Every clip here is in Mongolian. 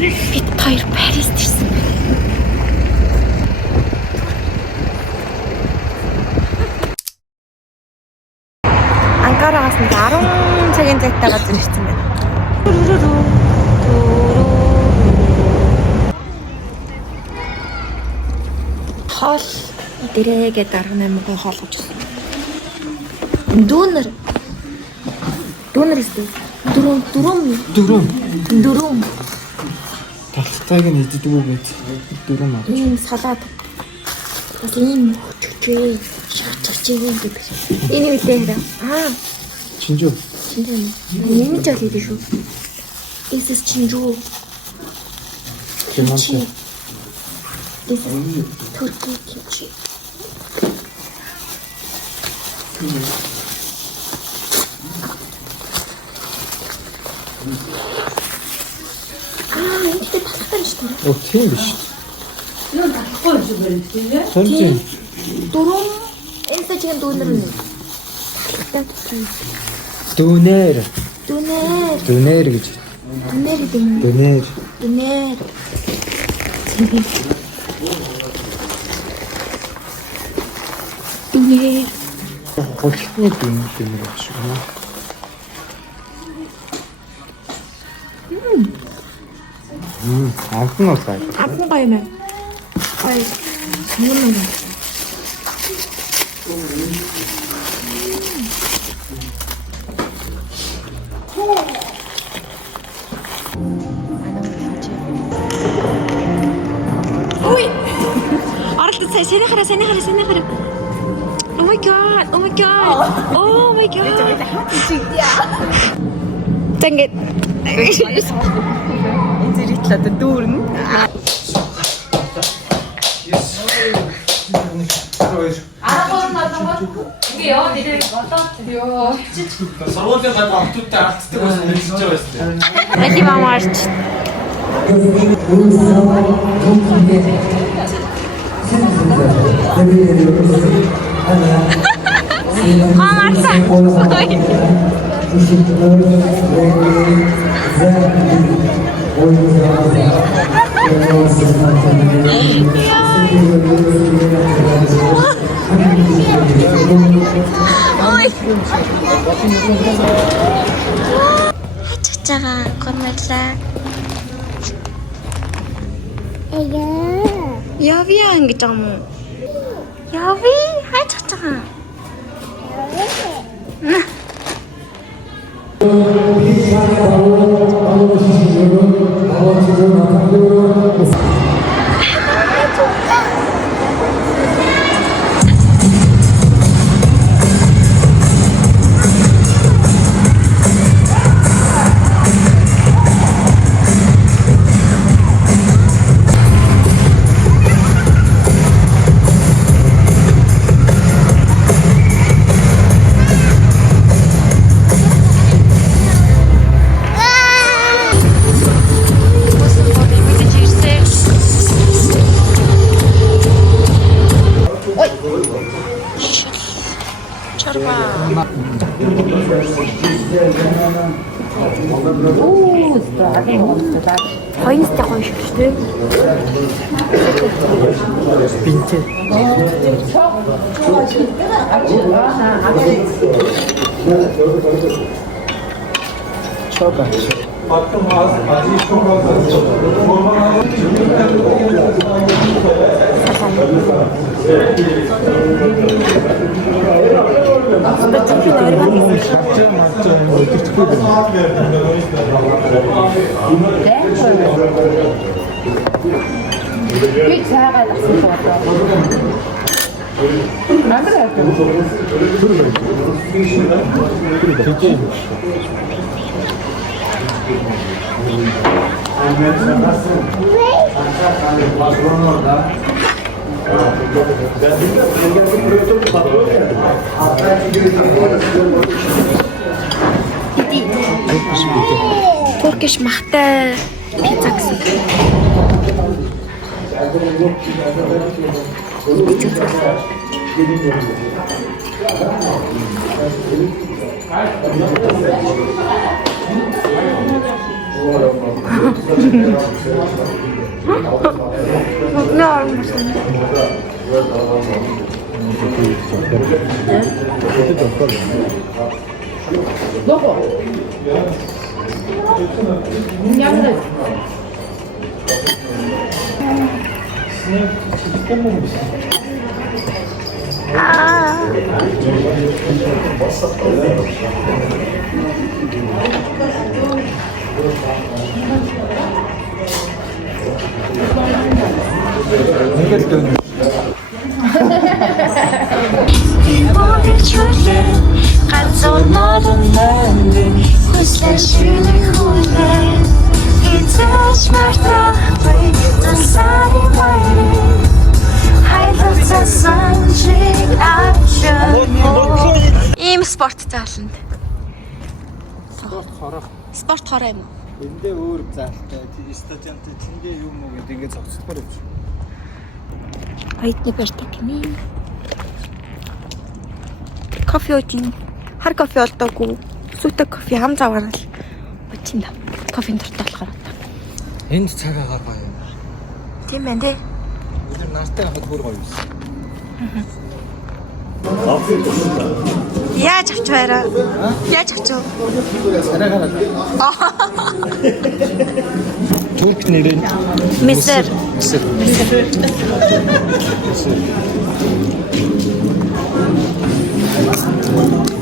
Бид хоёр Парист ирсэн байна. Анкараас нэг 10 цагийн зайтай газар ирсэн байна. Хоол дээрээгээ дарга 8 гой хоол авчихсан. Дүүнер эсвэл дөрөм. Талтайг нь иддэг үү гэж дөрөм авч. Ийм салаад. Бас ийм хөтгчээ. Шатчихжээ гэдэг. Энэ үедээ Чинжүү. Нэмж авах гэдэг шүү. This is чинжүү. Kimchi. This is Turkey kimchi. Энд татсан шүү дээ. Оо тийм биш. Юу тахгүй юм бэ тийм. Сонжин. Дөрөв энэ чинь дүүнэр нэ. Дүүнэр гэж. Дүүнэр гэдэг юм. Дүүнэр. Хөлтний дүүнэр гэж байна. Амтан уу сая. Амтан гоё юм. Гоё. Юм. Ой. Аралт сая сэний хараа. Oh my god. Тэнгэр. Энэ зэрэглээд дүүрнэ. 이게 니들 어떠세요? Сургуулийн гадаа охтуудтай алддаг байсан хэлж байгаа байсан. Спасибо, Марч. Чачаага гормоглаа. Явъя ингэж юм уу? Яви, хай чачаага. Хоёртой гоё шүү дээ. Бинтээ. Чока. Туркиш махтай пицца гэсэн. Ne olmuş? Ийм спорт зааланд. Спорт хороо юм уу? Эндээ өөр заалтай. Тэгээ стадионт тэндээ юм уу гэдэг ингээд зогсдоггүй юм. Айдны барьдаг юм. Кофе ууж, хар кофе олдоогүй. Сүтэ кофе хам заваарал. Үчин да. Кофений дуртай болохоор. Энд цаг агаар гоё юм. Тийм байна тий. Өдөр нартай хахад бүр гоё юм. Яаж авч байраа? Яаж авч вэ? Царайгаар. Турк нэрээ. Мисэр.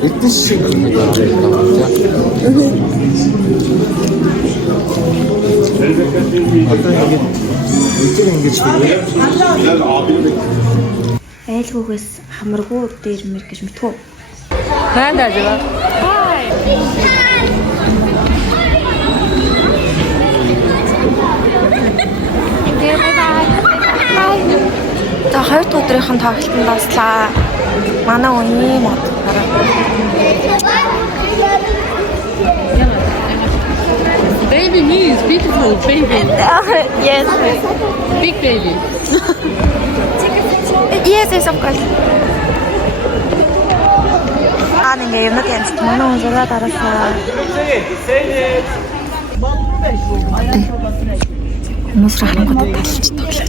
Эдэн шиг юм байна. Ингэж Айлгүйгээс хамаргүй дээр мэр гэж мэдгүй. Хаана даа? За 2 дахь өдрийнхэн тоглолтод дуслаа. Манай үеийн мод. Baby me is beautiful, baby. Yes. Big baby. Yes, of course. Ингээ юм уу гэж манай хүн зураг дараасаа. Хүмүүс харангууд талчдаг шээ.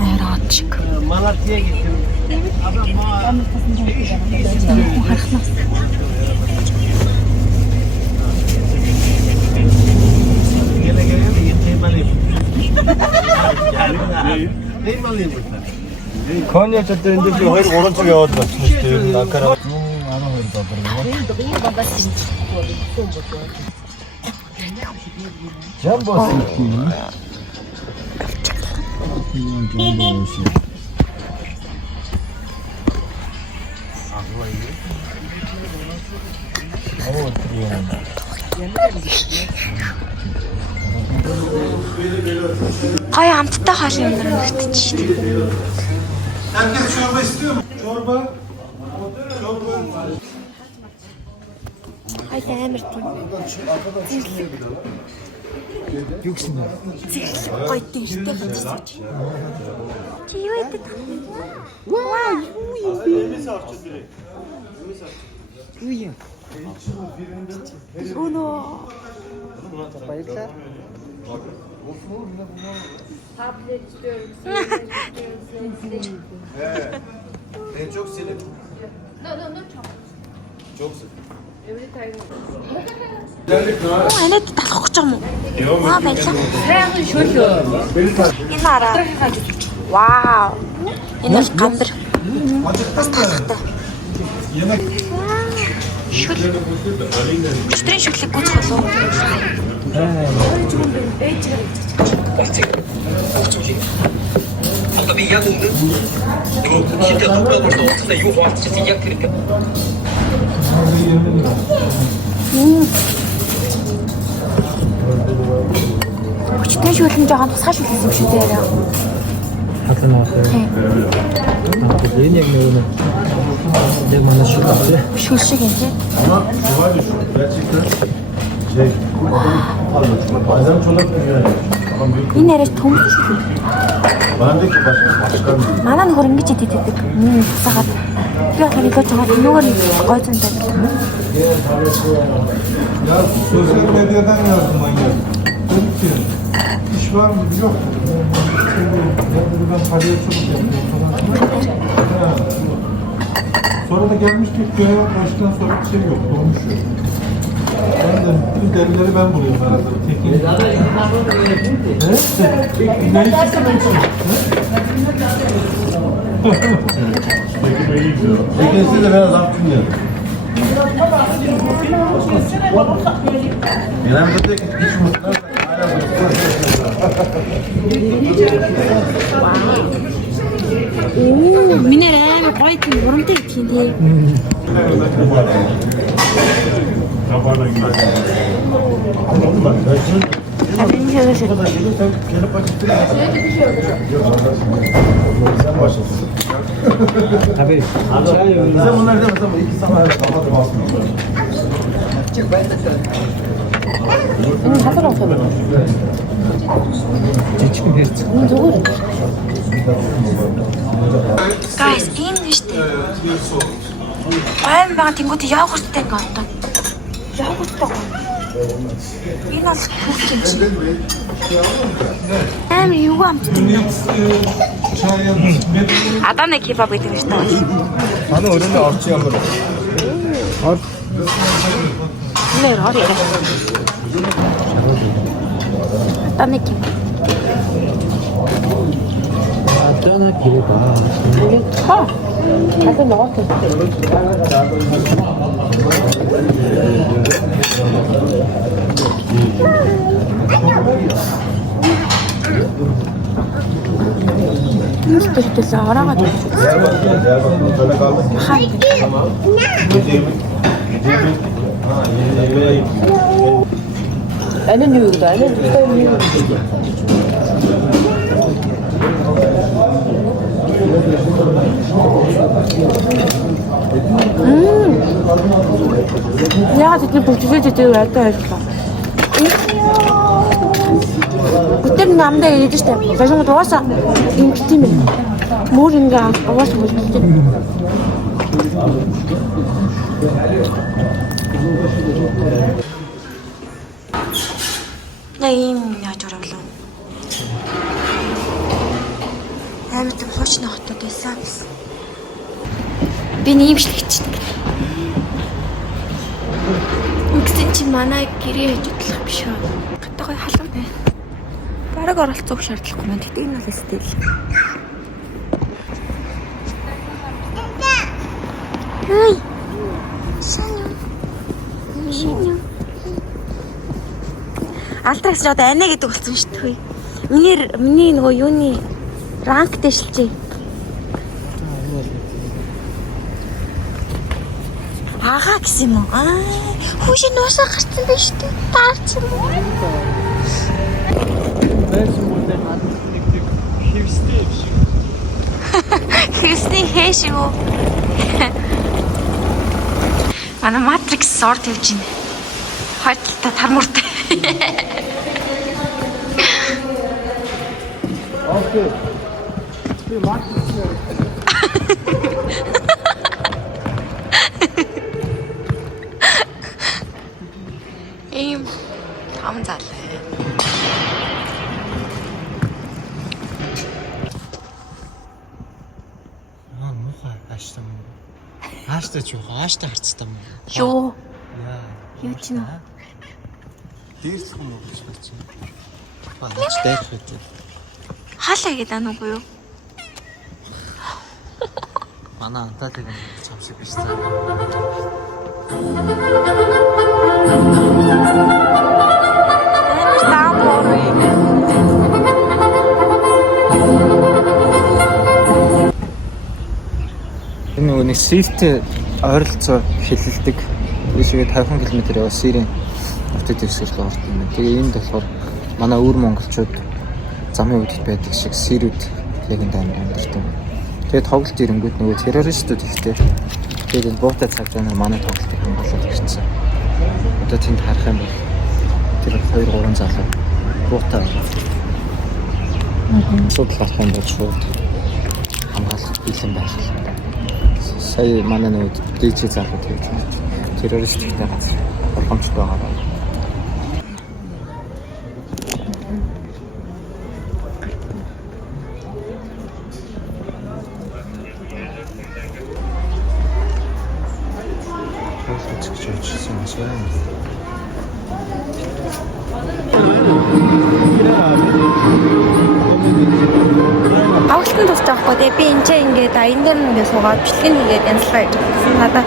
Араад шиг. Коня ч одоо энэ дээр 2 3 цаг яваад байна шүү дээ. Ер нь анкараа 12 доллар байна. Жамбо сики. Гай амттай хоол юм даа нэгтэж шүү дээ. Herkes çorba istiyor mu? Çorba. Ай амар тийм. Юу гэсэн бэ? Гой тийм шүү дээ. Чи юу яадаг? Вау, юу юм? Юу юм? Өнөө. Баярлалаа. Tablet istiyorum. Ben çok severim. No, çok. Çok severim. Every time. Анаад талах гэж юм уу? Аа баярлалаа. Хайрын шөлөө. Энэ хараа. Вау. Энэ бол гамбар. Бас талахтай. Шүл. Өчтөрийн шүлэг гүйцэх болов. Abi yanında şimdi toplamış da olsa da yuh artısı yakırık. Өчтөрийн шүлэн жоохон тусгай шүлээс юм шүү дээ. Хатлаа. Энэ яг нэг нэг манай шүл авъя. Шүл шиг юм тий. Ama şuna düşün. Gerçekten bazen çolak dünya. Энэ арай төмс шүү. Bana de ki başkan değil. Манай нөхөр ингэж идэдэг. Тусаагаад Би харин жоо нүгээр гой зэнтэй. Ya sosyal medyadan yazdım ayı. Dedim ki iş var mı? Yok. Ya dedi ben palyaçoluk yapıyorum falan. Ha. Sonra da gelmiştik köye baştan sonra bir şey yok. Dolmuş yok. Ben de bütün delileri ben buluyorum herhalde. Tekin. Ne istiyorsun ben için? Tekinsiz de biraz aktım ya. Genel müddet hiç mutlular Минер амар гоё тийм урамтай тийм тий. Tabii. Sen bunlar da mesela iki sana kapat basmıyor. Guys, ийм нь штэ. Гойн байгаа тэнгууд яогурттай ингээ одоо. Яогурттай гоё. Энэ бол хүүхд юм чи. Юу амт. Аданы кебаб гэдэг нь штэ. Манай өрөөний орчин ямар. Ор. Нэр хор яа. Аданы кебаб. Адана кебаб. Ха. Аданы ногоот. Üstü arağa da. أنا نيويورك أنا جبتها نيويورك Яагаад тэдний бүжиглээд идэв яатай ажиллаа. Бүтэн намдаа ирээд штэ. Бажиг дуусаа ингэ тийм ээ. Мөр ингээ аваасаа бүжиглээ. Ийм яаж оруулав. Амьд хуучны хотод байсан гэсэн. Би нэмшлэгч. Үгсэн чи манай гэрээ хийж утлах биш үү? Хатагай халуун байна. Бараг оролцох шаардлагагүй маань. Тэгтээ энэ бол стил. Хей. Саню. Шиню. Алтракс одоо анаа гэдэг болсон шүү дээ. Миний нөгөө юуны ранк дэшилжээ. Ага гэсэн юм уу? Хүүш нуусаа гарсан байж тээ. Таарч юм уу? Хевсний хэш юу? Манай матрикс сорт явж байна. Хойдолтой тармууртай. Окей. Би матрикс Ийм том залуу. муухай ааштай юм. Ааштай ч юу ааштай харцтай юм. Юу? Яа. Юу ч юм. Дээрсэх юм уу гэж бодчих. Баач дайрах үү. Хаалаа гэдэг анаа уу юу? Манай анталиг юм чам шиг биш цаа. Энэ нэг сиртэй ойролцоо хилэлдэг. Үүсгээд 50 км яваа сирийн хотод ирсгэл орд юм. Тэгээ энд болохоор манай өвөр монголчууд замын үдд байдаг шиг сирүүд яг энэ амар амьдардаг. Тэгээд тоглолт ирэнгүүт нөгөө террористууд ихтэй. Тэгээд энэ буутай цаг зав манай тоглолтыг хамгаалаад ирсэн. Одоо тэнд харах юм бол тэр 2-3 залуу буутай байгаа. Шууд гарах юм бол шууд хамгаалах бэлэн байх юм. сая манай нүүд дийчээ заахад тэгж байна. Террористтэй газар боломжтой байгаа. Авалтан тусч байгаа хгүй би энэ ч ингээд аян дээр ингээд суугаад бичлэг хийгээд янзлаа гэсэн надад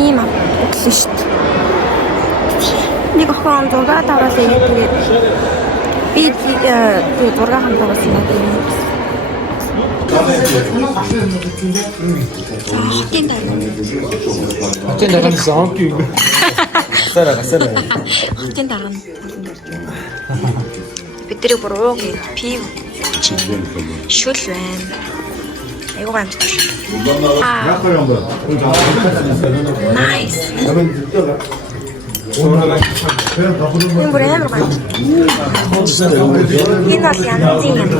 ийм өгсөн шүү дээ. Нэг охин зураг таваад тэгээд би тэгээд зураг хамтаас надад юм. Хотын дараа нь зомби юу? Гасараа. Хотын дараа нь бидний бүр ууг пив шүл байна. Айгуу гамтай. Nice. Энэ бүр амар гамтай. Энэ бол янзын юм.